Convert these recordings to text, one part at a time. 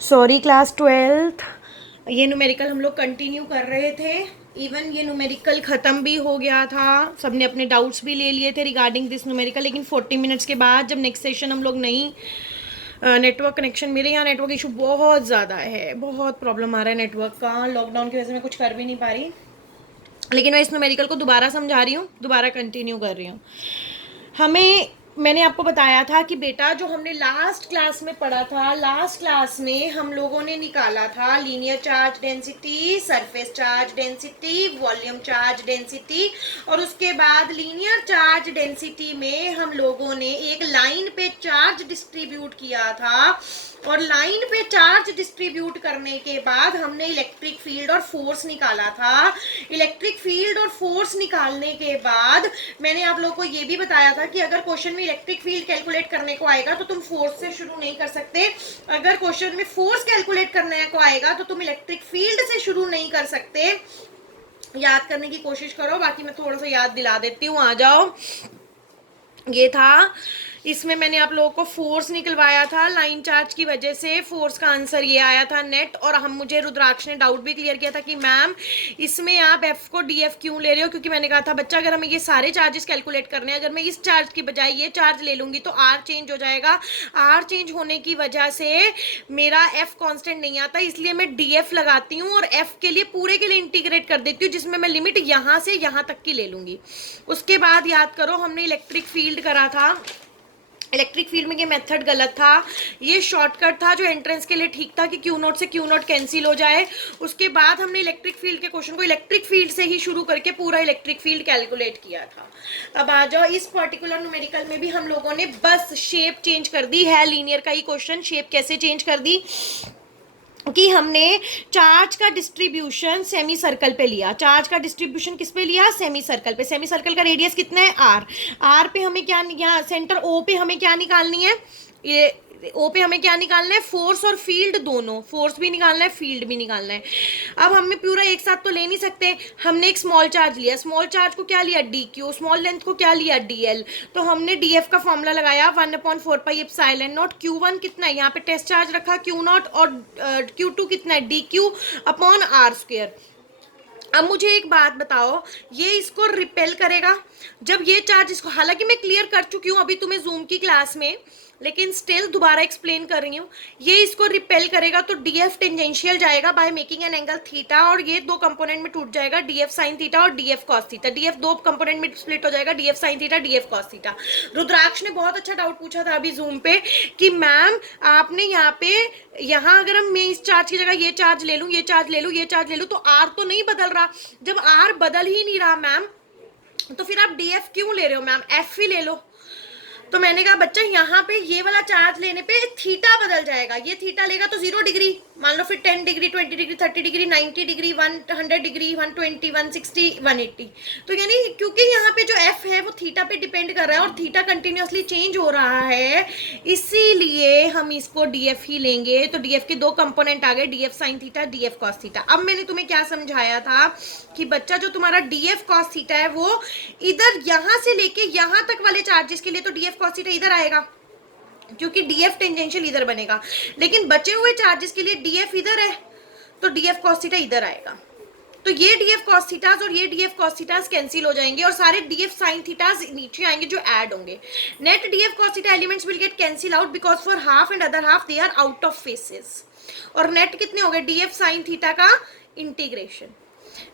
Sorry class twelfth. ये numerical हम लोग कंटिन्यू कर रहे थे। इवन ये न्यूमेरिकल ख़त्म भी हो गया था, सबने अपने डाउट्स भी ले लिए थे रिगार्डिंग दिस न्यूमेरिकल। लेकिन 40 मिनट्स के बाद जब नेक्स्ट सेशन हम लोग नहीं नेटवर्क कनेक्शन, मेरे यहाँ नेटवर्क इशू बहुत ज़्यादा है, बहुत प्रॉब्लम आ रहा है नेटवर्क का। लॉकडाउन की वजह से मैं कुछ कर भी नहीं पा रही। लेकिन मैं इस न्यूमेरिकल को दोबारा समझा रही हूँ, दोबारा कंटिन्यू कर रही हूँ। हमें मैंने आपको बताया था कि बेटा जो हमने लास्ट क्लास में पढ़ा था, लास्ट क्लास में हम लोगों ने निकाला था linear charge density, surface charge density, volume charge density. और उसके बाद लीनियर चार्ज डेंसिटी में हम लोगों ने एक लाइन पे चार्ज डिस्ट्रीब्यूट किया था। और लाइन पे चार्ज डिस्ट्रीब्यूट करने के बाद हमने इलेक्ट्रिक फील्ड और फोर्स निकाला था। इलेक्ट्रिक फील्ड और फोर्स निकालने के बाद मैंने आप लोगों को ये भी बताया था कि अगर क्वेश्चन में इलेक्ट्रिक फील्ड कैलकुलेट करने को आएगा तो तुम फोर्स से शुरू नहीं कर सकते। अगर क्वेश्चन में फोर्स कैलकुलेट करने को आएगा तो तुम इलेक्ट्रिक फील्ड से शुरू नहीं कर सकते। याद करने की कोशिश करो, बाकी मैं थोड़ा सा याद दिला देती हूँ, आ जाओ। ये था, इसमें मैंने आप लोगों को फोर्स निकलवाया था लाइन चार्ज की वजह से। फोर्स का आंसर ये आया था नेट। और हम मुझे रुद्राक्ष ने डाउट भी क्लियर किया था कि मैम इसमें आप एफ को डी एफ क्यों ले रहे हो, क्योंकि मैंने कहा था बच्चा अगर हमें ये सारे चार्जेस कैलकुलेट करने हैं, अगर मैं इस चार्ज की बजाय ये चार्ज ले लूंगी तो आर चेंज हो जाएगा। आर चेंज होने की वजह से मेरा एफ कांस्टेंट नहीं आता, इसलिए मैं डी एफ लगाती हूँ और एफ के लिए पूरे के लिए इंटीग्रेट कर देती हूँ, जिसमें मैं लिमिट यहाँ से यहाँ तक की ले लूंगी। उसके बाद याद करो हमने इलेक्ट्रिक फील्ड करा था। इलेक्ट्रिक फील्ड में ये मेथड गलत था, ये शॉर्टकट था जो एंट्रेंस के लिए ठीक था कि क्यू नॉट से क्यू नॉट कैंसिल हो जाए। उसके बाद हमने इलेक्ट्रिक फील्ड के क्वेश्चन को इलेक्ट्रिक फील्ड से ही शुरू करके पूरा इलेक्ट्रिक फील्ड कैलकुलेट किया था। अब आ जाओ, इस पर्टिकुलर न्यूमेरिकल में भी हम लोगों ने बस शेप चेंज कर दी है। लीनियर का ही क्वेश्चन, शेप कैसे चेंज कर दी कि हमने चार्ज का डिस्ट्रीब्यूशन सेमी सर्कल पे लिया। चार्ज का डिस्ट्रीब्यूशन किस पे लिया? सेमी सर्कल पे। सेमी सर्कल का रेडियस कितना है? आर। आर पे हमें क्या, यहाँ सेंटर ओ पे हमें क्या निकालनी है? ये ओ पे हमें क्या निकालना है? फोर्स और फील्ड दोनों। फोर्स भी निकालना है, फील्ड भी निकालना है। अब हमें पूरा एक साथ तो ले नहीं सकते, हमने एक स्मॉल चार्ज लिया। स्मॉल चार्ज को क्या लिया? D Q. स्मॉल लेंथ को क्या लिया? D L. तो हमने डी एफ का फॉर्मूला लगाया 1/4πε0। क्यू वन कितना है? यहाँ पे टेस्ट चार्ज रखा क्यू नॉट, और क्यू टू कितना है? D Q upon R square. अब मुझे एक बात बताओ, ये इसको रिपेल करेगा जब ये चार्ज इसको, हालांकि मैं क्लियर कर चुकी हूँ अभी तुम्हें जूम की क्लास में, लेकिन स्टिल दोबारा एक्सप्लेन कर रही हूँ। ये इसको रिपेल करेगा तो डी एफ टेंजेंशियल जाएगा by making an angle theta, और ये दो कंपोनेंट में टूट जाएगा, डी एफ साइन थीटा और D F cos theta. D F दो कंपोनेंट में स्प्लिट हो जाएगा, D F sine theta, D F cos theta. Rudraksh ने बहुत अच्छा डाउट पूछा था अभी जूम पे कि मैम आपने यहाँ पे, यहाँ अगर हम मैं इस चार्ज की जगह ये चार्ज ले लूँ, ये चार्ज ले लूँ, ये चार्ज ले लूँ, तो आर तो नहीं बदल रहा। जब आर बदल ही नहीं रहा मैम, तो फिर आप डी एफ क्यों ले रहे हो मैम? एफ ही ले लो। तो मैंने कहा बच्चा यहाँ पे ये वाला चार्ज लेने पे थीटा बदल जाएगा। ये थीटा लेगा तो 0 डिग्री, मान लो फिर 10 degree, 20 degree, 30 degree, 90 degree, 100 degree, 120, 160, 180। तो यानी क्योंकि यहाँ पे जो एफ है वो थीटा पे डिपेंड कर रहा है और थीटा कंटिन्यूसली चेंज हो रहा है, इसीलिए हम इसको डी एफ ही लेंगे। तो डी एफ के दो कंपोनेंट आ गए, D F sine theta, D F cos theta. अब मैंने तुम्हें क्या समझाया था कि बच्चा जो तुम्हारा डी एफ कॉस थीटा है वो इधर यहाँ से लेके यहाँ तक वाले चार्जेस के लिए तो डी एफ कॉस थीटा इधर आएगा, क्योंकि डीएफ टेंजेंशियल इधर बनेगा। लेकिन बचे हुए चार्जेस के लिए डीएफ इधर है तो डीएफ कॉस थीटा इधर आएगा। तो ये डीएफ कॉस थीटास और ये डीएफ कॉस थीटास कैंसिल हो जाएंगे और सारे डीएफ साइन थीटास नीचे आएंगे जो ऐड होंगे। Net DF cos theta elements will get cancel out because for half and other half they are out of phases. और नेट कितने हो गए? डीएफ साइन थीटा का इंटीग्रेशन।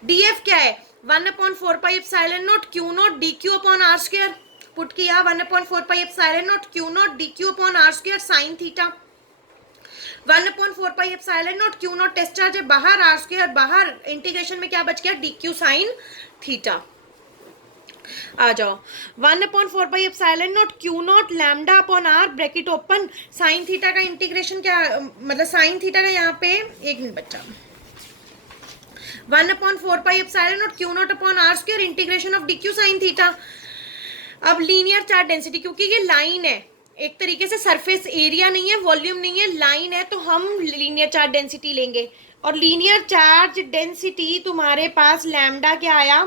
डीएफ क्या है? 1/4πε0 Q not D Q upon R square. Put किया 1/4πε0 Q not D Q upon R square sine theta. 1/4πε0 Q not test charge है बाहर, आर स्क्वायर बाहर, इंटीग्रेशन में क्या बच गया? D Q sine theta. आ जाओ, 1/4πε0 Q not lambda upon R bracket open, sine theta का इंटीग्रेशन क्या, मतलब साइन थीटा का यहाँ पे, एक मिनट बच्चा, 1/4πε0 Q not upon R square integration of D Q sine theta. अब लीनियर चार्ज डेंसिटी, क्योंकि ये लाइन है, एक तरीके से सरफेस एरिया नहीं है, वॉल्यूम नहीं है, लाइन है, तो हम लीनियर चार्ज डेंसिटी लेंगे। और लीनियर चार्ज डेंसिटी तुम्हारे पास लैम्डा क्या आया?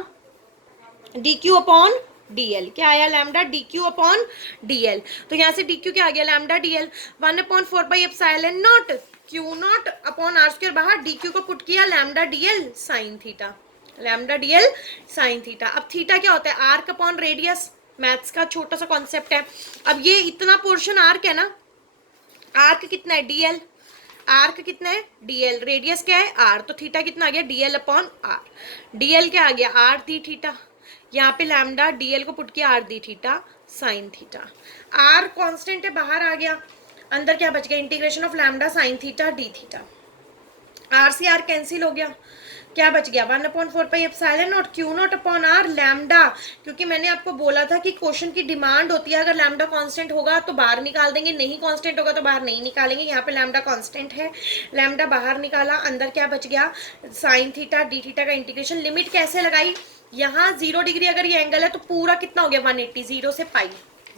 D Q upon D L. क्या आया? Lambda D Q upon D L. तो यहाँ से डी क्यू क्या आ गया? Lambda D L. 1/4πε0 Q not upon R square बाहर, डी क्यू को पुट किया lambda D L sine theta, lambda D L sine theta. अब थीटा क्या होता है, आर्क अपॉन रेडियस, मैथ्स का छोटा सा कॉन्सेप्ट है। अब ये इतना पोर्शन आर्क है ना, आर्क कितना है डी एल, आर्क कितना है डी एल, रेडियस क्या है आर, तो थीटा कितना आ गया D L upon R, D L क्या आ गया आर दी थीटा, यहाँ पे लैम्डा डी एल को पुट किया R D theta sine theta, R constant है बाहर आ गया, अंदर क्या बच गया integration of lambda sine theta D theta, R से आर कैंसिल हो गया, क्या बच गया 1/4 epsilon not Q not upon R lambda, क्योंकि मैंने आपको बोला था कि क्वेश्चन की डिमांड होती है अगर लैम्डा कांस्टेंट होगा तो बाहर निकाल देंगे, नहीं कांस्टेंट होगा तो बाहर नहीं निकालेंगे। यहाँ पे लैम्डा कांस्टेंट है, लैम्डा बाहर निकाला, अंदर क्या बच गया साइन थीटा डी थीटा का इंटीग्रेशन। लिमिट कैसे लगाई, यहाँ 0 डिग्री अगर ये एंगल है तो पूरा कितना हो गया 180, 0 से पाई,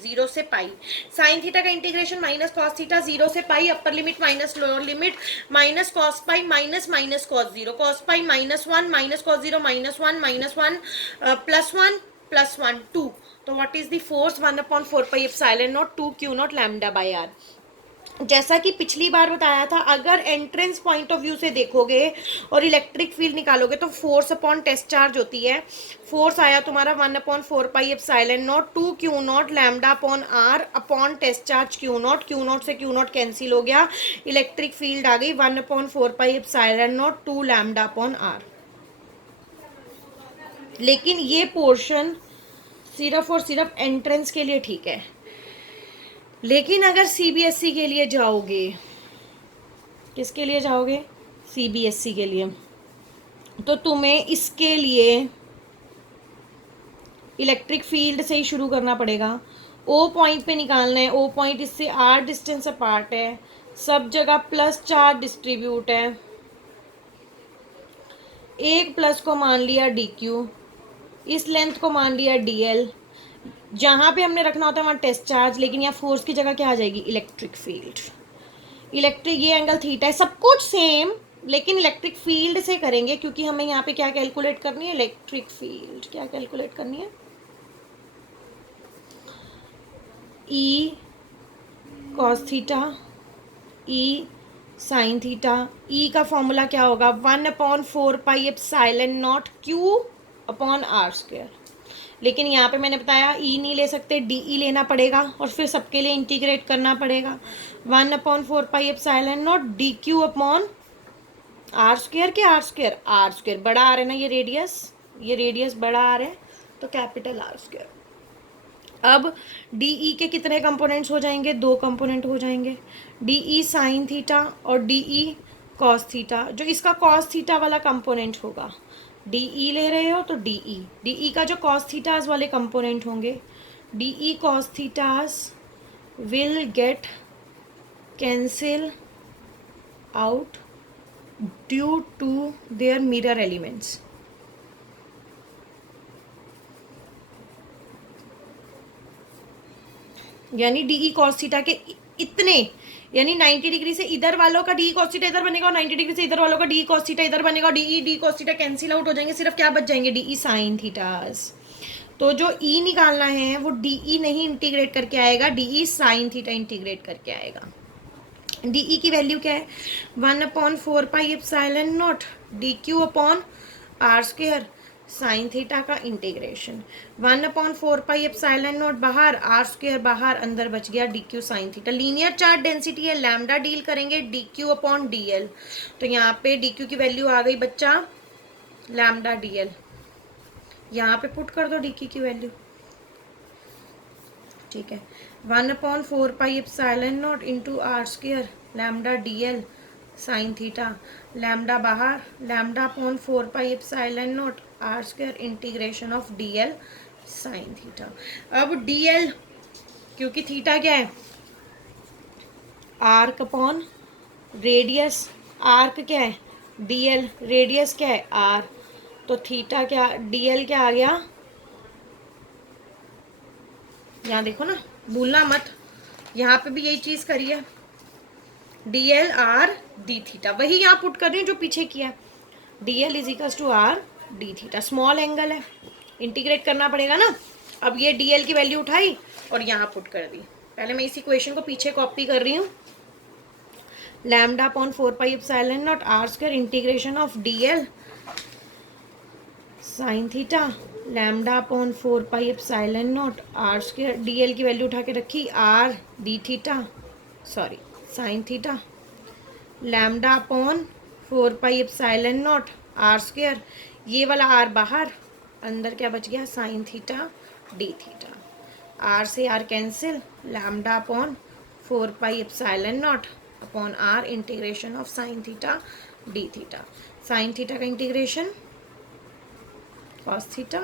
0 से पाई, साइन थीटा का इंटीग्रेशन माइनस कॉस थीटा 0 से pi, upper limit minus lower limit, minus cos pi minus minus cos 0, cos pi -1 minus cos 0 -1 -1 +1 +1 2, तो what is the force 1/4 epsilon not 2 Q not lambda by R. जैसा कि पिछली बार बताया था, अगर entrance point of view से देखोगे और इलेक्ट्रिक फील्ड निकालोगे तो फोर्स अपॉन टेस्ट चार्ज होती है, फोर्स आया तुम्हारा 1/4 epsilon not 2 Q not lambda upon R upon test charge Q naught से क्यू नॉट कैंसिल हो गया, इलेक्ट्रिक फील्ड आ गई 1/4 epsilon not 2 lambda upon R. लेकिन ये पोर्शन सिर्फ और सिर्फ एंट्रेंस के लिए ठीक है, लेकिन अगर सीबीएसई के लिए जाओगे, किसके लिए जाओगे सीबीएसई के लिए, तो तुम्हें इसके लिए इलेक्ट्रिक फील्ड से ही शुरू करना पड़ेगा, ओ पॉइंट पे निकालना है, ओ पॉइंट इससे आर डिस्टेंस अपार्ट है, सब जगह प्लस चार्ज डिस्ट्रीब्यूट है, एक प्लस को मान लिया डी क्यू, इस लेंथ को मान लिया डी एल, जहाँ पे हमने रखना होता है वहाँ टेस्ट चार्ज, लेकिन यहाँ फोर्स की जगह क्या आ जाएगी इलेक्ट्रिक फील्ड, इलेक्ट्रिक ये एंगल थीटा है, सब कुछ सेम, लेकिन इलेक्ट्रिक फील्ड से करेंगे क्योंकि हमें यहाँ पे क्या कैलकुलेट करनी है इलेक्ट्रिक फील्ड, क्या कैलकुलेट करनी है E cos theta E sine theta, E का फॉर्मूला क्या होगा 1/4 epsilon not Q upon R square, लेकिन यहाँ पे मैंने बताया ई नहीं ले सकते, डी ई लेना पड़ेगा और फिर सबके लिए इंटीग्रेट करना पड़ेगा, 1/4 epsilon naught D Q upon R square के आर स्क्वायर बड़ा आर है ना, ये रेडियस बड़ा आर है तो कैपिटल आर स्क्वायर। अब डी ई के कितने कंपोनेंट्स हो जाएंगे, 2 कंपोनेंट हो जाएंगे, डी ई साइन थीटा और डी ई कॉस थीटा, जो इसका कॉस थीटा वाला कंपोनेंट होगा, डी ई ले रहे हो तो डी ई का जो कॉस थीटास वाले कंपोनेंट होंगे, D E cos thetas will get cancel out due to their mirror elements, यानी डी ई कॉस थीटा के इतने, यानी 90 डिग्री से इधर वालों का डी कॉस थीटा इधर बनेगा और 90 डिग्री से इधर वालों का डी कॉस थीटा इधर बनेगा, D cos theta cancel out हो जाएंगे, सिर्फ क्या बच जाएंगे डी साइन थीटास। तो जो ई निकालना है वो डी नहीं इंटीग्रेट करके आएगा, डी साइन थीटा इंटीग्रेट करके आएगा। डी की वैल्यू क्या है 1/4 epsilon naught D Q upon R square sine theta का इंटीग्रेशन, 1/4 एप्सिलॉन नॉट बाहर, आर स्क्वायर बाहर, अंदर बच गया D Q sine theta. Linear charge density है, लैम्डा डील करेंगे D Q upon D L, तो यहाँ पे डी क्यू की वैल्यू आ गई बच्चा लैम्डा डी एल, यहाँ पे पुट कर दो डी क्यू की वैल्यू, ठीक है 1/4 epsilon not into R square lambda D L sine theta, lambda बाहर, lambda upon 4 epsilon not R square integration of D L sine theta. अब डी एल क्योंकि थीटा क्या है आर्क अपॉन रेडियस, आर्क क्या है D L, radius क्या है are, तो थीटा क्या डी एल क्या आ गया, यहाँ देखो ना भूलना मत, यहाँ पे भी यही चीज करी है D L R D theta, वही यहाँ पुट कर रही हूँ जो पीछे किया है, D L is equals to R D theta, small angle है इंटीग्रेट करना पड़ेगा ना। अब ये डी एल की वैल्यू उठाई और यहाँ पुट कर दी, पहले मैं इस इक्वेशन को पीछे कॉपी कर रही हूँ, lambda upon 4 pi epsilon not R square integration of DL sine theta, lambda upon 4 pi epsilon not R square, DL की वैल्यू उठा के रखी R D theta, sorry sine theta, lambda upon 4 pi epsilon not R square, ये वाला R बाहर, अंदर क्या बच गया sine theta D theta, R से R cancel, lambda upon 4 pi epsilon not upon R integration of sine theta D theta, sine theta का integration cos theta,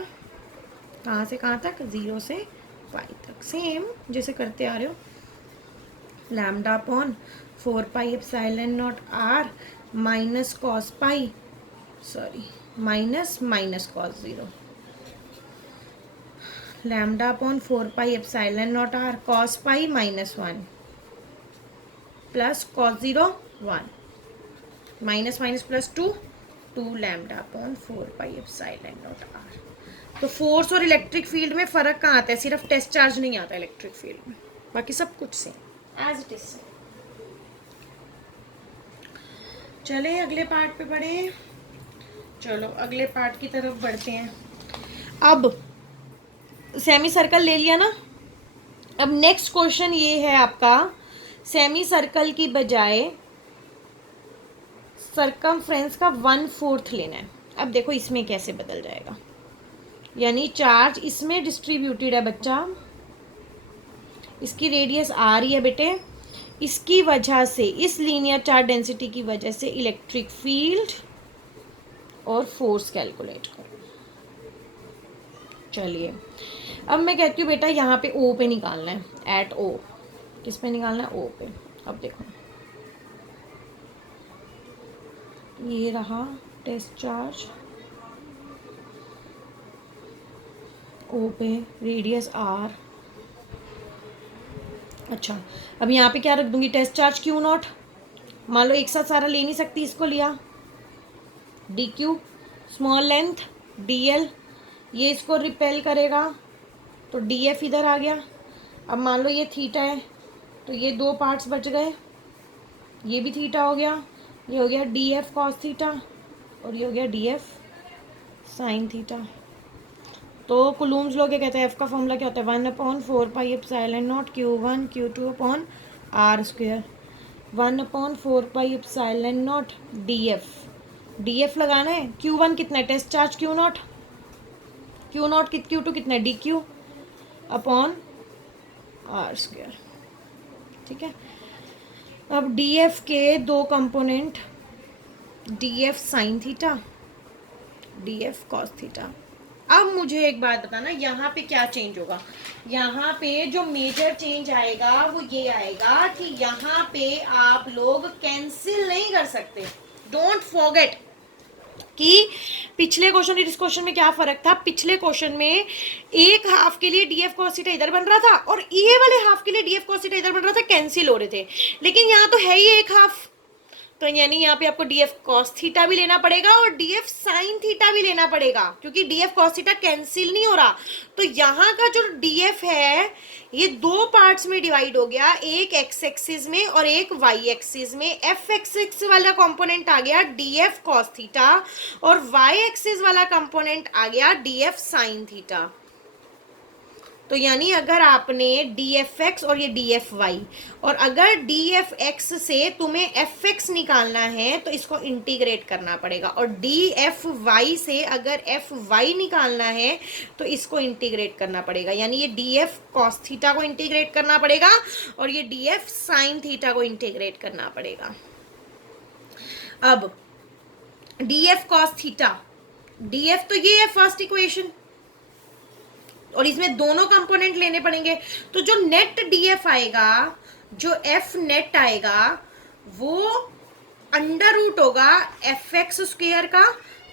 कहाँ से कहाँ तक 0 से पाई तक, सेम जैसे करते आ रहे हो, lambda upon 4 pi epsilon not R minus cos pi, sorry minus minus cos 0, lambda upon 4 pi epsilon not R cos pi -1 plus cos 0 1, minus minus plus 2 lambda upon 4 pi epsilon not R. तो force और electric field में फ़र्क कहाँ आता है, सिर्फ test charge नहीं आता इलेक्ट्रिक फील्ड में, बाकी सब कुछ same as it is same. चले अगले पार्ट पे बढ़े, चलो अगले पार्ट की तरफ बढ़ते हैं। अब सेमी सर्कल ले लिया ना, अब नेक्स्ट क्वेश्चन ये है आपका, सेमी सर्कल की बजाय सर्कमफ्रेंस का 1/4 लेना है। अब देखो इसमें कैसे बदल जाएगा, यानी चार्ज इसमें डिस्ट्रीब्यूटेड है बच्चा, इसकी रेडियस आ रही है बेटे, इसकी वजह से, इस लीनियर चार्ज डेंसिटी की वजह से इलेक्ट्रिक फील्ड और फोर्स कैलकुलेट करो। चलिए अब मैं कहती हूँ बेटा यहाँ पे ओ पे निकालना है, एट ओ, किस पे निकालना है, ओ पे। अब देखो ये रहा टेस्ट चार्ज ओ पे, रेडियस आर, अच्छा अब यहाँ पे क्या रख दूंगी, टेस्ट चार्ज क्यू नॉट, मान लो एक साथ सारा ले नहीं सकती, इसको लिया D Q, small length D L, ये इसको रिपेल करेगा तो डी एफ इधर आ गया। अब मान लो ये थीटा है तो ये दो पार्ट्स बच गए, ये भी थीटा हो गया, ये हो गया डी एफ कॉस थीटा और ये हो गया डी एफ साइन थीटा। तो कुलूम्स लॉ क्या कहते हैं, एफ का फॉर्मूला क्या होता है, 1/4 pi epsilon naught Q1 Q2 upon R square, 1/4 pi epsilon naught D F लगाना है, Q1 कितना है, test charge Q not, Q2 कितना है, D Q upon R square, ठीक है। अब डी एफ के दो component, D F sine theta, D F cos theta. अब मुझे एक बात बताना, यहाँ पे क्या चेंज होगा, यहाँ पे जो मेजर चेंज आएगा वो ये आएगा कि यहाँ पे आप लोग कैंसिल नहीं कर सकते। डोंट फॉरगेट कि पिछले क्वेश्चन और इस क्वेश्चन में क्या फर्क था, पिछले क्वेश्चन में एक हाफ के लिए डी एफ कॉस थीटा इधर बन रहा था और ये वाले हाफ के लिए डी एफ कॉस थीटा इधर बन रहा था, कैंसिल हो रहे थे, लेकिन यहाँ तो है ही एक हाफ, तो यानी यहाँ पे आपको डी एफ कॉस थीटा भी लेना पड़ेगा और डी एफ साइन थीटा भी लेना पड़ेगा, क्योंकि D F cos theta cancel नहीं हो रहा। तो यहाँ का जो डी एफ है ये दो पार्ट्स में डिवाइड हो गया, एक एक्स एक्सिस में और एक वाई एक्सिस में। एफ एक्सिस वाला कंपोनेंट आ गया डी एफ कॉस थीटा और वाई एक्सिस वाला कंपोनेंट आ गया डी एफ साइन थीटा। तो यानी अगर आपने डी एफ एक्स और ये डी एफ वाई, और अगर डी एफ एक्स से तुम्हें एफ एक्स निकालना है तो इसको इंटीग्रेट करना पड़ेगा, और डी एफ वाई से अगर एफ वाई निकालना है तो इसको इंटीग्रेट करना पड़ेगा, यानी ये डी एफ कॉस थीटा को इंटीग्रेट करना पड़ेगा और ये डी एफ साइन थीटा को इंटीग्रेट करना पड़ेगा। अब D F cos theta, D F तो ये है फर्स्ट इक्वेशन, और इसमें दोनों कंपोनेंट लेने पड़ेंगे, तो जो नेट डीएफ आएगा, जो एफ नेट आएगा वो अंडर रूट होगा एफ एक्स स्क्वेयर का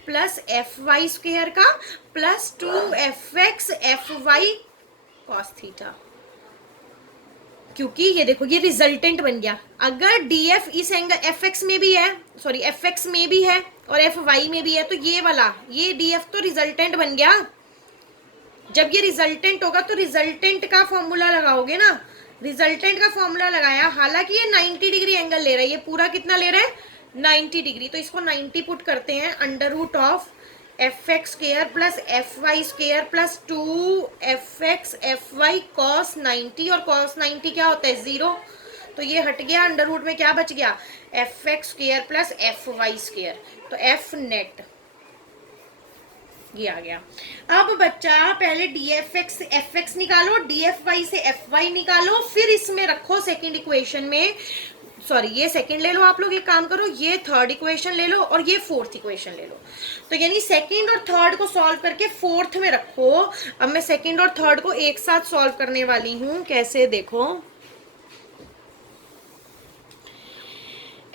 प्लस एफ वाई स्क्वेयर का plus 2fx F Y cos theta, क्योंकि ये देखो ये रिजल्टेंट बन गया। अगर डीएफ इस एंगल एफ एक्स में भी है, सॉरी एफ एक्स में भी है और एफ वाई में भी है, तो ये वाला ये डीएफ तो रिजल्टेंट बन गया। जब ये रिजल्टेंट होगा तो रिजल्टेंट का फॉर्मूला लगाओगे ना, रिजल्टेंट का फॉर्मूला लगाया, हालांकि ये 90 डिग्री एंगल ले रहा है, ये पूरा कितना ले रहा है 90 डिग्री, तो इसको 90 पुट करते हैं, under root of F X square plus F Y square plus 2 F Y cos 90, और कॉस 90 क्या होता है 0, तो ये हट गया, अंडर रूट में क्या बच गया F X square plus F Y square, तो एफ नेट ये आ गया। अब बच्चा पहले डी एफ एक्स निकालो, डी एफ वाई से एफ वाई निकालो, फिर इसमें रखो सेकंड इक्वेशन में, सॉरी ये सेकंड ले लो आप लोग, एक काम करो ये थर्ड इक्वेशन ले लो और ये फोर्थ इक्वेशन ले लो, तो यानी सेकंड और थर्ड को सॉल्व करके फोर्थ में रखो। अब मैं सेकंड और थर्ड को एक साथ सॉल्व करने वाली हूं, कैसे देखो,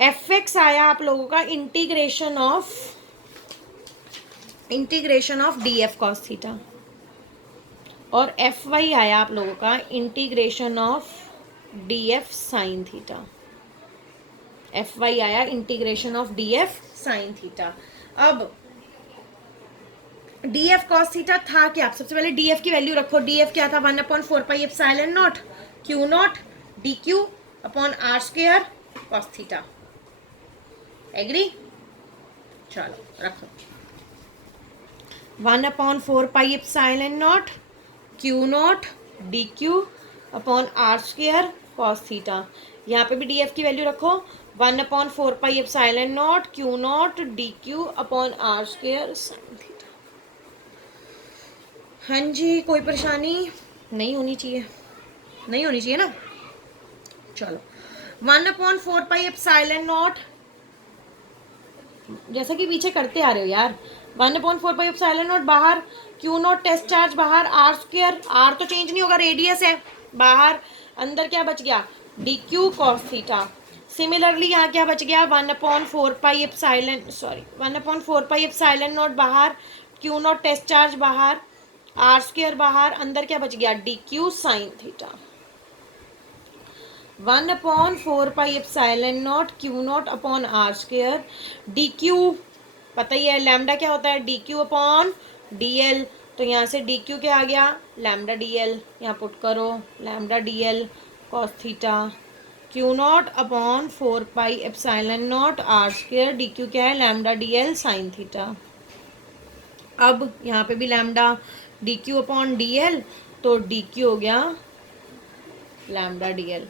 एफ एक्स आया आप लोगों का integration of D F cos theta, और एफ वाई आया आप लोगों का integration of D F sine theta, F Y आया integration of D F sine theta. अब डी एफ कॉस थीटा था क्या, सबसे पहले डी एफ की वैल्यू रखो, डी एफ क्या था 1/4 pi epsilon not Q not D Q upon R square cos theta, agree, चलो रखो 1/4 pi epsilon not Q not D Q upon R square cos theta, यहाँ पे भी डी एफ की वैल्यू रखो 1/4 pi epsilon not Q not D Q upon R square sine theta. हाँ जी, कोई परेशानी नहीं होनी चाहिए, नहीं होनी चाहिए ना, चलो 1/4 पाई एप्सिलॉन नॉट, जैसा कि पीछे करते आ रहे हो यार, 1/4 पाई एप्सिलॉन नॉट बाहर, क्यू नॉट टेस्ट चार्ज बाहर, आर स्क्वायर, आर तो चेंज नहीं होगा, रेडियस है बाहर, अंदर क्या बच गया D Q cos theta. Similarly यहाँ क्या बच गया 1/4 पाई एप्सिलॉन नॉट बाहर, क्यू नॉट टेस्ट चार्ज बाहर, आर स्क्वायर बाहर, अंदर क्या बच गया D Q sine theta. 1/4 pi epsilon not Q not upon R square, D Q पता ही है लैम्डा क्या होता है D Q upon D L, तो यहाँ से डी क्यू क्या आ गया लैम्डा डी एल, यहाँ पुट करो lambda D L cos theta, Q not upon 4 pi epsilon not R square, D Q क्या है lambda D L sine theta. अब यहाँ पे भी lambda D Q upon D L, तो डी क्यू हो गया लैम्डा डी एल।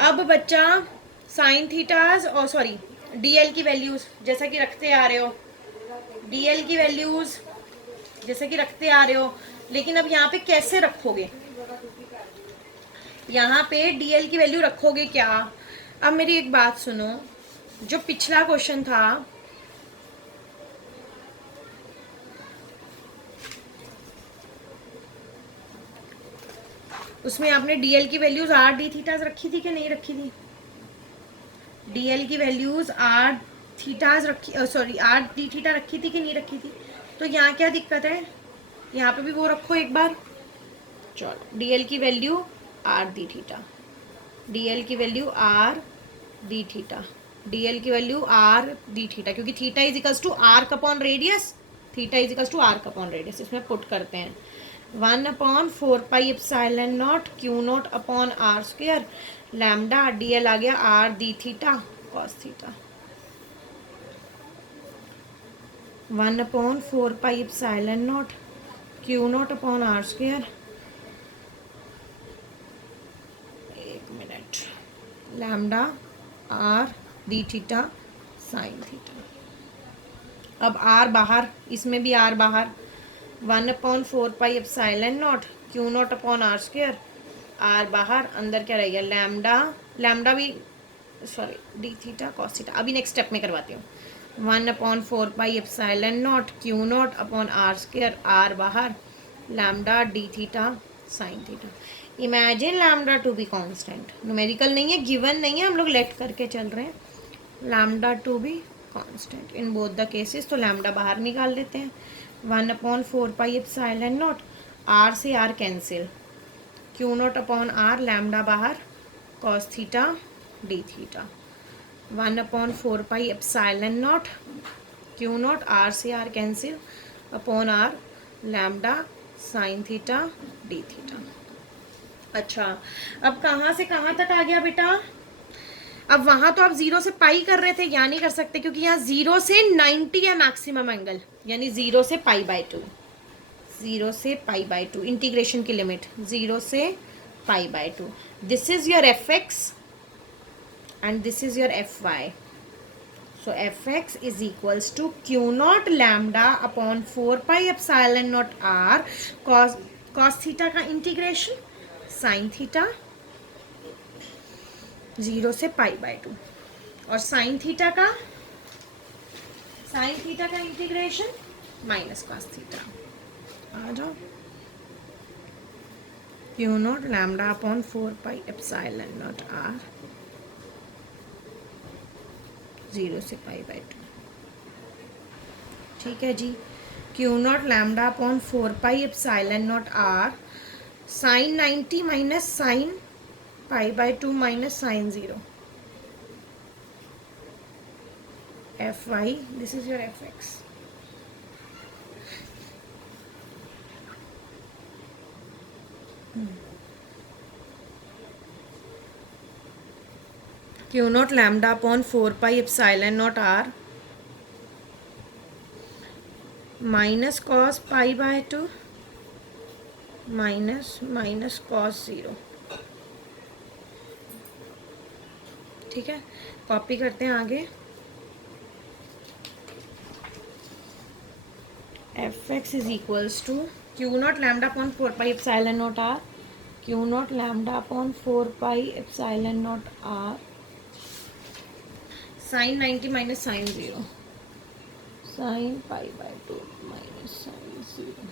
अब बच्चा साइन थीटाज और सॉरी डीएल की वैल्यूज जैसा कि रखते आ रहे हो, डीएल की वैल्यूज जैसे कि रखते आ रहे हो, लेकिन अब यहाँ पे कैसे रखोगे, यहाँ पे डीएल की वैल्यू रखोगे क्या। अब मेरी एक बात सुनो, जो पिछला क्वेश्चन था उसमें आपने डीएल की वैल्यूज आर डी थीटाज रखी थी कि नहीं रखी थी, डीएल की वैल्यूज आर थीटाज रखी, सॉरी आर डी थीटा रखी थी कि नहीं रखी थी, तो यहाँ क्या दिक्कत है, यहाँ पे भी वो रखो एक बार, चलो डीएल की value R D theta, DL की value R D theta, DL की वैल्यू आर डी थीटा, क्योंकि theta is equals to R upon radius, theta is equals to R upon radius, इसमें पुट करते हैं 1/4 pi epsilon not Q not upon R square, lambda DL आ गया R D theta cos theta, 1/4 pi epsilon not Q not upon R square, एक minute, lambda are D theta sine theta. अब R बाहर, इसमें भी R बाहर, 1/4 pi epsilon not Q not upon R square, R बाहर, अंदर क्या रहेगा लैम्डा, लैम्डा भी sorry D theta cos theta. अभी नेक्स्ट स्टेप में करवाती हूँ, 1/4 pi epsilon not Q not upon R square, R बाहर, lambda D theta sine theta. Imagine lambda to be constant, numerical नहीं है, गिवन नहीं है, हम लोग लेट करके चल रहे हैं, lambda to be constant in both the cases, तो लैम्डा बाहर निकाल देते हैं, 1/4 पाई एप्सिलॉन नॉट, आर से R cancel, Q not upon R, lambda बाहर, cos theta D theta, 1/4 pi epsilon not Q not, R से R cancel, upon R, lambda sine theta D theta. अच्छा, अब कहाँ से कहाँ तक आ गया बेटा? अब वहां तो आप जीरो से पाई कर रहे थे, यहाँ नहीं कर सकते क्योंकि यहाँ जीरो से 90 है मैक्सिमम एंगल, यानी जीरो से पाई बाय टू, जीरो से पाई बाय टू, इंटीग्रेशन की लिमिट जीरो से pi by two. This is your F X and this is your F Y. So fx is equals to q naught lambda upon 4 pi epsilon naught r cos theta का integration sin theta 0 से pi by to, और sin theta का integration minus cos theta. आ जाओ, q naught lambda upon 4 pi epsilon naught r 0 से pi by two. ठीक है जी. Q not lambda upon 4 pi epsilon not R sine 90 minus sine pi by two minus sine 0 F Y. This is your F X. Q not lambda upon 4 pi epsilon not R minus cos pi by two minus cos 0. ठीक है, copy करते हैं आगे. F X is equals to Q not lambda upon 4 pi epsilon not R, Q not lambda upon 4 pi epsilon not R sine 90 minus sine 0 sine pi by two minus sine 0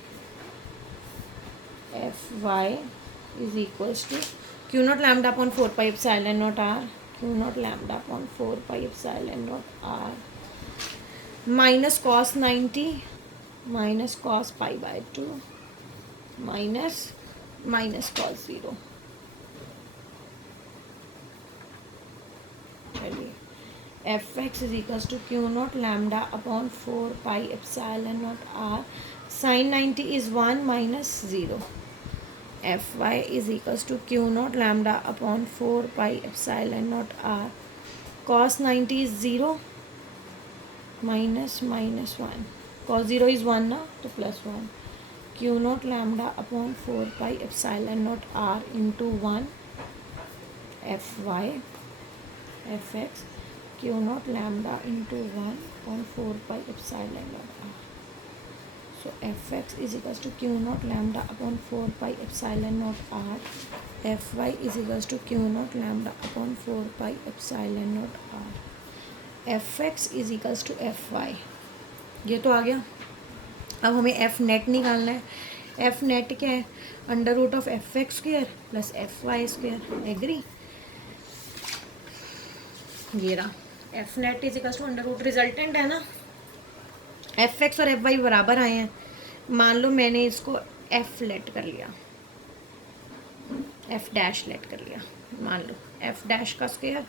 F Y is equals to Q not lambda upon 4 pi epsilon not R, Q not lambda upon 4 pi epsilon not R minus cos 90 minus cos pi by two minus cos 0. चलिए, F X is equals to Q not lambda upon 4 pi epsilon not R sine 90 is 1 minus 0. F Y is equals to Q not lambda upon 4 pi epsilon not R cos 90 is 0 minus 1. Cos 0 is 1 ना, तो plus 1. Q not lambda upon 4 pi epsilon not R into 1 F Y F X Q not lambda into 1 upon 4 pi epsilon not R. So fx is equals to q naught lambda upon 4 pi epsilon naught r. Fy is equals to q naught lambda upon 4 pi epsilon naught r. Fx is equals to fy. ये तो आ गया. अब हमें f net निकालना है. f net क्या है? Under root of F X square plus F Y square. Agree? ये रहा f net is equals to under root, resultant है ना. एफ एक्स और एफ वाई बराबर आए हैं. मान लो मैंने इसको एफ लेट कर लिया, एफ डैश लेट कर लिया. मान लो एफ डैश का स्क्वायर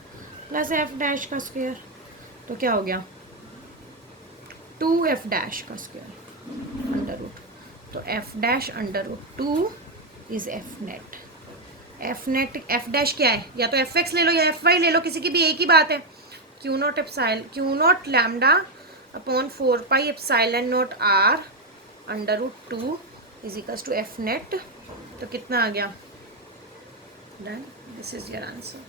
प्लस एफ डैश का स्क्वायर, तो क्या हो गया? 2 एफ डैश का स्क्वायर अंडर रूट. तो F dash under root 2 is F net. F net F dash क्या है? या तो एफ एक्स ले लो या एफ वाई ले लो, किसी की भी एक ही बात है. Q not lambda upon 4 pi epsilon not R under root 2 is equals to F net. तो कितना आ गया? Done. This is your answer.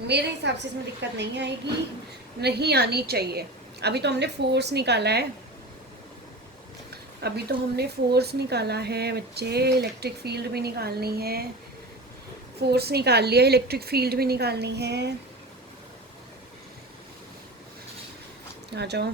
मेरे हिसाब से इसमें दिक्कत नहीं आएगी, नहीं आनी चाहिए. अभी तो हमने फोर्स निकाला है, बच्चे. इलेक्ट्रिक फील्ड भी निकालनी है. फोर्स निकाल लिया, इलेक्ट्रिक फील्ड भी निकालनी है. आ जाओ.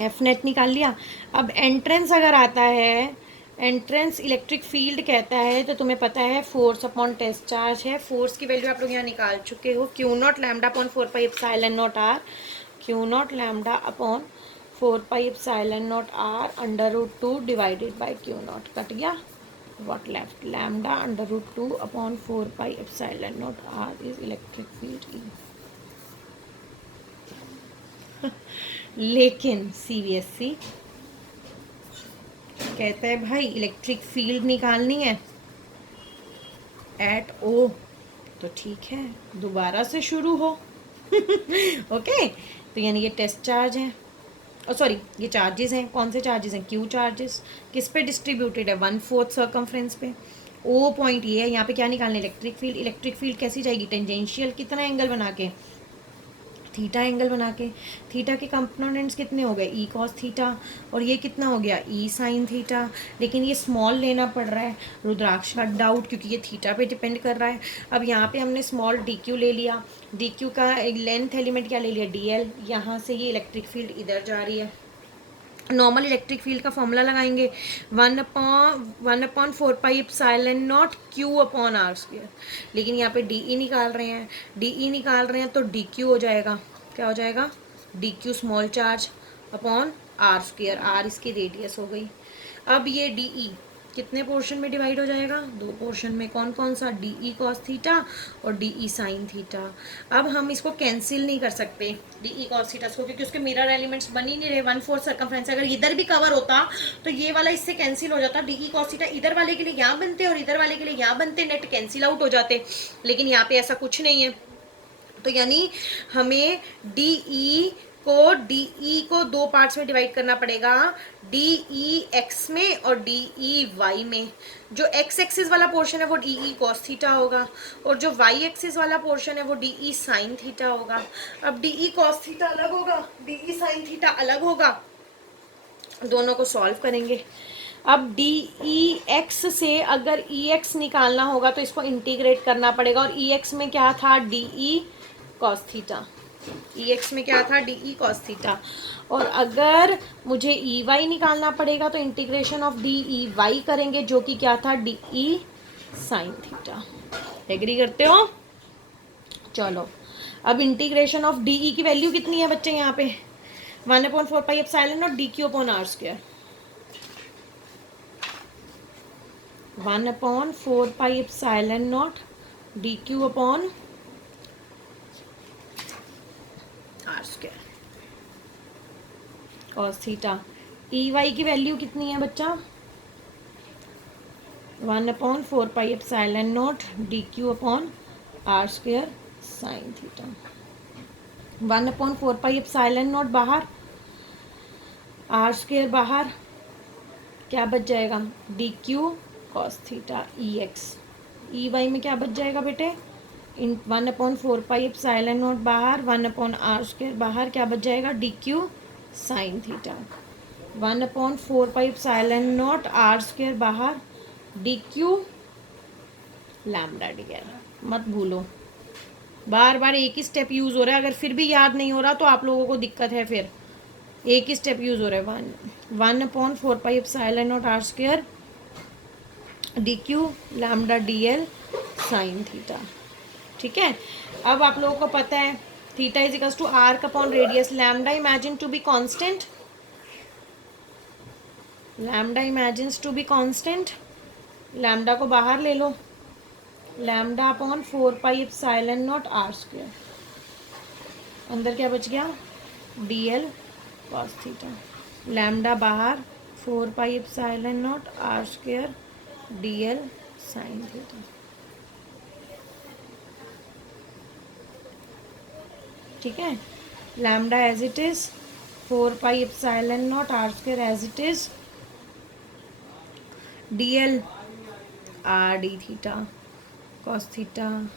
एफ नेट निकाल लिया. अब एंट्रेंस अगर आता है, एंट्रेंस इलेक्ट्रिक फील्ड कहता है, तो तुम्हें पता है फोर्स अपॉन टेस्ट चार्ज है. फोर्स की वैल्यू आप लोग यहाँ निकाल चुके हो. Q not lambda upon 4 pi epsilon not R, Q not lambda upon 4 pi epsilon not R under root 2 divided by Q not. Cut गया. What left? Lambda under root 2 upon 4 pi epsilon not R is electric field E. लेकिन CBSE कहता है भाई electric field निकालनी है eight ओ, तो ठीक है दोबारा से शुरू हो। ओके, तो यानी ये टेस्ट चार्ज है, और सॉरी ये चार्जेस हैं। कौन से चार्जेस हैं? Q charges. किस पे डिस्ट्रीब्यूटेड है? 1/4 सर्कमफ्रेंस पे। ओ पॉइंट ये है, यहाँ पे क्या निकालना है? Electric field. इलेक्ट्रिक फील्ड कैसी जाएगी? टेंजेंशियल। कितना एंगल बना के? थीटा एंगल बना के। थीटा के कंपोनेंट्स कितने हो गए? ई कॉस थीटा, और ये कितना हो गया? ई साइन थीटा। लेकिन ये स्मॉल लेना पड़ रहा है रुद्राक्ष का डाउट, क्योंकि ये थीटा पे डिपेंड कर रहा है। अब यहाँ पे हमने स्मॉल डी क्यू ले लिया। डी क्यू का लेंथ एलिमेंट क्या ले लिया? D L. यहाँ से ये इलेक्ट्रिक फील्ड इधर जा रही है। नॉर्मल इलेक्ट्रिक फील्ड का फॉर्मूला लगाएंगे 1/4πε0 Q/r²। लेकिन यहाँ पे डी निकाल रहे हैं, तो डी क्यू हो जाएगा। क्या हो जाएगा? D Q small charge upon r²। R इसकी रेडियस हो गई। अब ये डी कितने पोर्शन में डिवाइड हो जाएगा? 2 पोर्शन में। कौन कौन सा? डी ई कॉस थीटा और डी ई साइन थीटा। अब हम इसको कैंसिल नहीं कर सकते डी ई कॉस थीटा को, क्योंकि उसके मिरर एलिमेंट्स बन ही नहीं रहे। 1/4 सर्कमफ्रेंस अगर इधर भी कवर होता तो ये वाला इससे कैंसिल हो जाता। डी ई कॉस थीटा इधर वाले के लिए यहाँ बनते और इधर वाले के लिए यहाँ बनते, नेट कैंसिल आउट हो जाते। लेकिन यहाँ पे ऐसा कुछ नहीं है, तो यानी हमें डी ई को 2 पार्ट्स में डिवाइड करना पड़ेगा, डी ई एक्स में और डी ई वाई में। जो एक्स एक्सिस वाला पोर्शन है वो डी ई कॉस थीटा होगा, और जो वाई एक्सिस वाला पोर्शन है वो डी ई साइन थीटा होगा। अब डी ई कॉस थीटा अलग होगा, डी ई साइन थीटा अलग होगा, दोनों को सॉल्व करेंगे। अब डी ई एक्स से अगर ई एक्स निकालना होगा तो इसको इंटीग्रेट करना पड़ेगा, और ई एक्स में क्या था? D E cos theta. E X में क्या था? D E cos theta. और अगर मुझे ई वाई निकालना पड़ेगा तो integration of D E Y करेंगे, जो कि क्या था? D E sine theta. Agree करते हो? चलो, अब इंटीग्रेशन ऑफ डी ई की वैल्यू कितनी है बच्चे? यहाँ पे 1/4πε0 D Q upon r²। 1/4πε0 D Q upon r²। Cos theta. E Y की वैल्यू कितनी है बच्चा? 1/4πε0 D Q upon r² sine theta. 1/4πε0 बाहर, r² बाहर, क्या बच जाएगा? D Q cos theta E X. E Y में क्या बच जाएगा बेटे? 1/4πε0 बाहर, 1/r² बाहर, क्या बच जाएगा? D Q sine theta. 1/4πε0 r² बाहर, D Q lambda D L. मत भूलो, बार बार एक ही स्टेप यूज़ हो रहा है। अगर फिर भी याद नहीं हो रहा तो आप लोगों को दिक्कत है। फिर एक ही स्टेप यूज़ हो रहा है। 1/4πε0 r² D Q lambda D L sine theta. ठीक है, अब आप लोगों को पता है theta is equals to arc upon radius. Lambda imagine to be constant, lambda imagines to be constant. Lambda को बाहर ले लो, लैम्डा अपॉन 4πε0 r²। अंदर क्या बच गया? D L cos theta. Lambda बाहर, 4πε0 r² D L sine theta. ठीक है, lambda as it is, 4πε0 r² as it is, D L R D theta cos theta,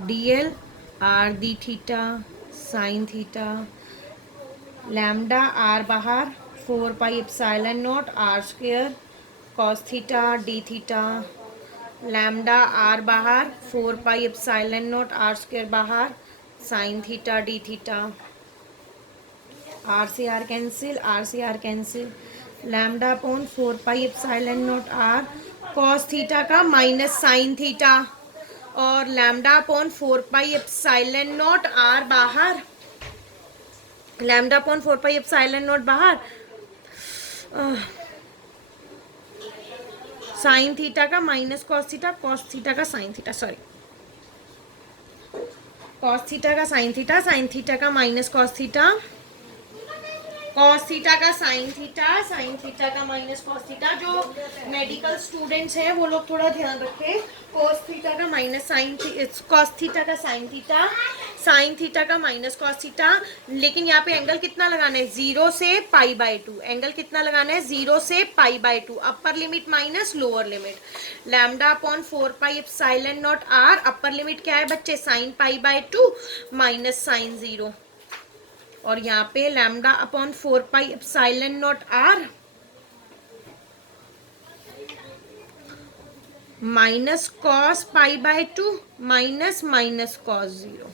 D L R D theta sine theta. Lambda R बाहर, 4πε0 r² cos theta D theta. Lambda R बाहर, 4πε0 r² बाहर, sine theta D theta. R से R cancel, R से R cancel. Lambda upon 4πε0 r cos theta का minus sine theta, और lambda upon 4πε0 r बाहर, lambda upon 4πε0 बाहर, sine theta का minus cos theta, cos theta का sine theta, sorry cos theta का sine theta, sine theta का minus cos theta, cos theta का sine theta का minus cos theta. जो medical students हैं वो लोग थोड़ा ध्यान रखें। कॉस थीटा का माइनस कॉस थीटा का साइन थीटा का माइनस कॉस थीटा। लेकिन यहाँ पे एंगल कितना लगाना है, 0 से π/2। एंगल कितना लगाना है, 0 से π/2। Upper limit minus lower limit lambda upon 4π epsilon naught r। Upper limit क्या है बच्चे, साइन π/2 माइनस साइन 0। और यहाँ पे lambda upon 4π epsilon naught r minus cos π/2 minus minus cos 0।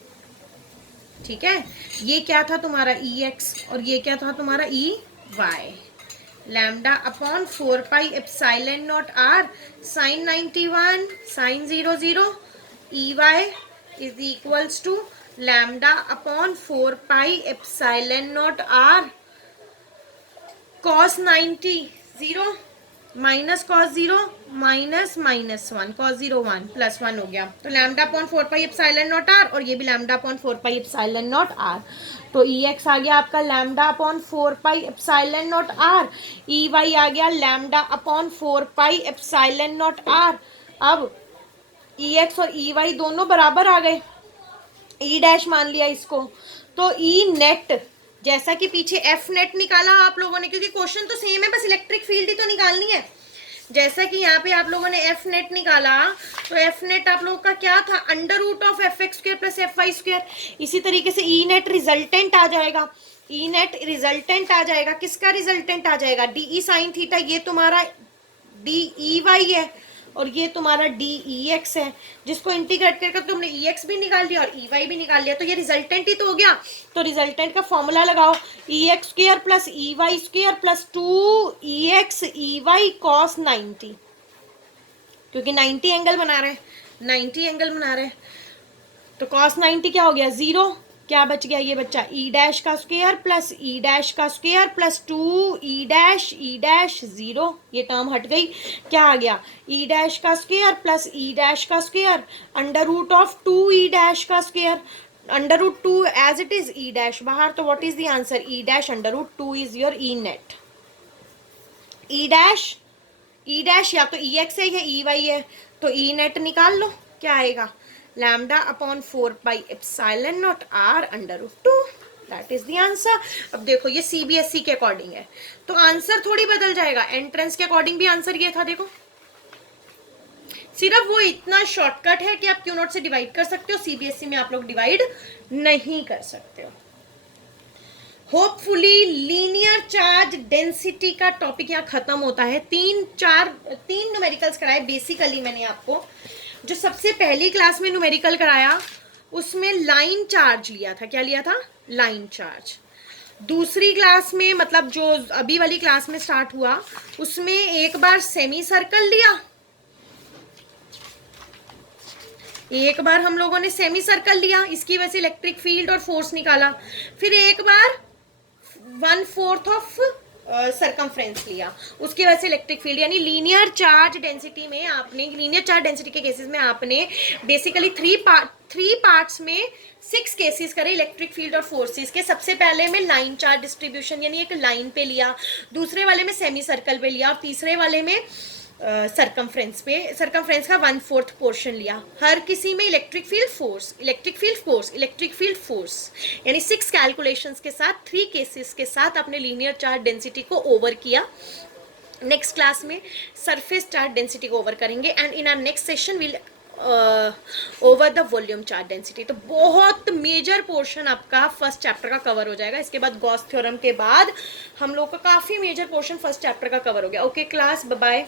ठीक है, ये क्या था तुम्हारा EX और ये क्या था तुम्हारा EY। Lambda upon 4π epsilon naught r sine 91 sine 0 0 EY is equals to lambda upon 4π epsilon naught r cos 90 0 minus cos 0 minus minus 1 cos 0 1 plus 1 हो गया। तो lambda upon 4π epsilon naught r और ये भी lambda upon 4π epsilon naught r। तो EX आ गया आपका lambda upon 4π epsilon naught r। EY आ गया lambda upon 4π epsilon naught r। अब EX और EY दोनों बराबर आ गए, ई डैश मान लिया इसको। तो ई नेट, जैसा कि पीछे एफ नेट निकाला आप लोगों ने, क्योंकि क्वेश्चन तो सेम है, बस इलेक्ट्रिक फील्ड ही तो निकालनी है। जैसा कि यहाँ पे आप लोगों ने एफ नेट निकाला, तो एफ नेट आप लोगों का क्या था, under root of fx² plus fy²। इसी तरीके से ई नेट रिजल्टेंट आ जाएगा, ई नेट रिजल्टेंट आ जाएगा। किसका रिजल्टेंट आ जाएगा, डी साइन थीटा, ये तुम्हारा DEY है और ये तुम्हारा DEX है, जिसको इंटीग्रेट करके तुमने EX भी निकाल लिया और EY भी निकाल लिया। तो ये रिजल्टेंट ही तो हो गया। तो रिजल्टेंट का फॉर्मूला लगाओ, EX² plus EY² plus 2EX EY cos 90, क्योंकि 90 एंगल बना रहे हैं, 90 एंगल बना रहे हैं। तो कॉस 90 क्या हो गया, 0। क्या बच गया, ये बच्चा ई डैश का स्क्वायर प्लस ई डैश का स्क्वायर प्लस 2 ई डैश 0। ये टर्म हट गई, क्या आ गया, ई डैश का स्क्वायर प्लस ई डैश का square under root of 2 E dash का square, under root 2 as it is, E dash बाहर। तो what is the answer, E dash under root 2 is your E net. E dash या तो EX है या EY है, तो ई नेट निकाल लो, क्या आएगा, lambda upon 4π epsilon naught r under root 2। That is the answer. अब देखो ये CBSE के अकॉर्डिंग है, तो आंसर थोड़ी बदल जाएगा, एंट्रेंस के अकॉर्डिंग भी आंसर ये था। देखो सिर्फ वो इतना शॉर्टकट है कि आप क्यू नोट से डिवाइड कर सकते हो, CBSE में आप लोग डिवाइड नहीं कर सकते हो। होपफुली लीनियर चार्ज डेंसिटी का टॉपिक यहाँ खत्म होता है। तीन न्यूमेरिकल्स कराए बेसिकली मैंने आपको। जो सबसे पहली क्लास में न्यूमेरिकल कराया उसमें लाइन चार्ज लिया था, क्या लिया था, लाइन चार्ज। दूसरी क्लास में, मतलब जो अभी वाली क्लास में स्टार्ट हुआ, उसमें एक बार सेमी सर्कल लिया, एक बार हम लोगों ने सेमी सर्कल लिया, इसकी वजह से इलेक्ट्रिक फील्ड और फोर्स निकाला। फिर एक बार 1/4 ऑफ सरकमफ्रेंस लिया, उसकी वजह से इलेक्ट्रिक फील्ड। यानी लीनियर चार्ज डेंसिटी में आपने, लीनियर चार्ज डेंसिटी के केसेस में आपने बेसिकली थ्री पार्ट्स में 6 केसेस करे इलेक्ट्रिक फील्ड और फोर्सेस के। सबसे पहले में लाइन चार्ज डिस्ट्रीब्यूशन, यानी एक लाइन पे लिया, दूसरे वाले में सेमी सर्कल पे लिया और तीसरे वाले में सरकमफ्रेंस का 1/4 पोर्शन लिया। हर किसी में इलेक्ट्रिक फील्ड फोर्स, यानी 6 कैलकुलेशंस के साथ, 3 केसेस के साथ अपने लीनियर चार्ज डेंसिटी को ओवर किया। नेक्स्ट क्लास में सरफेस चार्ज डेंसिटी को ओवर करेंगे and in our next session will over the volume charge density. तो बहुत मेजर पोर्शन आपका फर्स्ट चैप्टर का कवर हो जाएगा। इसके बाद गॉस थ्योरम के बाद हम लोग का काफ़ी मेजर पोर्शन फर्स्ट चैप्टर का कवर हो गया। Okay class, bye bye.